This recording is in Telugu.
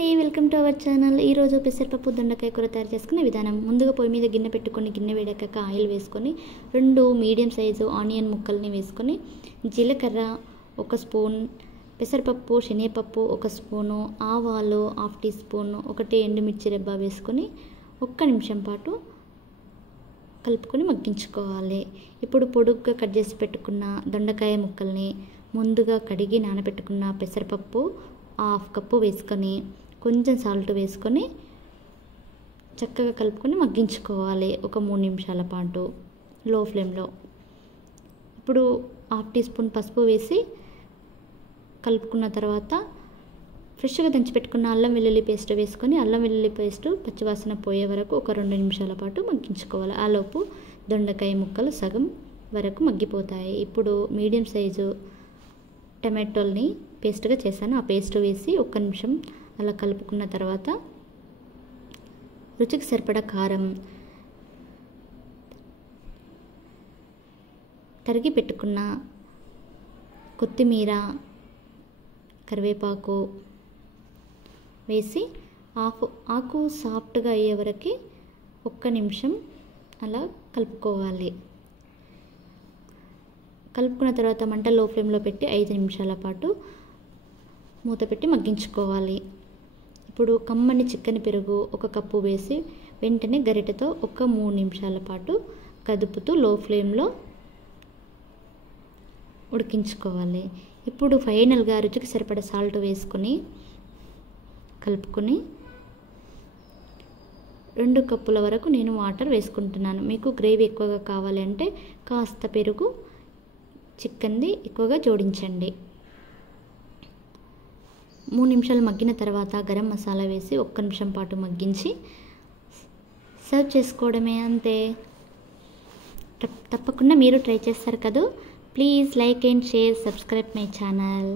అండి, వెల్కమ్ టు అవర్ ఛానల్. ఈరోజు పెసరపప్పు దొండకాయ కూర తయారు చేసుకునే విధానం. ముందుగా పొయ్యి మీద గిన్నె పెట్టుకొని గిన్నె వేడెక్కాక ఆయిల్ వేసుకొని 2 మీడియం సైజు ఆనియన్ ముక్కల్ని వేసుకొని జీలకర్ర 1 స్పూన్, పెసరపప్పు శనగపప్పు 1 స్పూను, ఆవాలు 1/2 టీ స్పూన్, 1 ఎండుమిర్చి రెబ్బ వేసుకొని 1 నిమిషం పాటు కలుపుకొని మగ్గించుకోవాలి. ఇప్పుడు పొడుగ్గా కట్ చేసి పెట్టుకున్న దొండకాయ ముక్కల్ని, ముందుగా కడిగి నానబెట్టుకున్న పెసరపప్పు 1/2 కప్పు వేసుకొని కొంచెం సాల్ట్ వేసుకొని చక్కగా కలుపుకొని మగ్గించుకోవాలి ఒక 3 నిమిషాల పాటు లో ఫ్లేమ్లో. ఇప్పుడు 1/2 టీ స్పూన్ పసుపు వేసి కలుపుకున్న తర్వాత ఫ్రెష్గా దంచి పెట్టుకున్న అల్లం వెల్లుల్లి పేస్ట్ వేసుకొని అల్లం వెల్లుల్లి పేస్ట్ పచ్చివాసన పోయే వరకు ఒక 2 నిమిషాల పాటు మగ్గించుకోవాలి. ఆలోపు దొండకాయ ముక్కలు సగం వరకు మగ్గిపోతాయి. ఇప్పుడు మీడియం సైజు టమాటోల్ని పేస్ట్గా చేశాను. ఆ పేస్ట్ వేసి 1 నిమిషం అలా కలుపుకున్న తర్వాత రుచికి సరిపడా కారం, తరిగి పెట్టుకున్న కొత్తిమీర, కరివేపాకు వేసి ఆకు సాఫ్ట్గా అయ్యే వరకు 1 నిమిషం అలా కలుపుకోవాలి. కలుపుకున్న తర్వాత మంట లో ఫ్లేమ్లో పెట్టి 5 నిమిషాల పాటు మూత పెట్టి మగ్గించుకోవాలి. ఇప్పుడు కమ్మని చిక్కని పెరుగు 1 కప్పు వేసి వెంటనే గరిటెతో 3 నిమిషాల పాటు కదుపుతూ లో ఫ్లేమ్లో ఉడికించుకోవాలి. ఇప్పుడు ఫైనల్గా రుచికి సరిపడా సాల్ట్ వేసుకొని కలుపుకొని 2 కప్పుల వరకు నేను వాటర్ వేసుకుంటున్నాను. మీకు గ్రేవీ ఎక్కువగా కావాలి అంటే కాస్త పెరుగు చికెన్ది ఎక్కువగా జోడించండి. 3 నిమిషాలు మగ్గిన తర్వాత గరం మసాలా వేసి 1 నిమిషం పాటు మగ్గించి సర్వ్ చేసుకోవడమే, అంతే. తప్పకుండా మీరు ట్రై చేస్తారు కదా. Please like and share, subscribe my channel.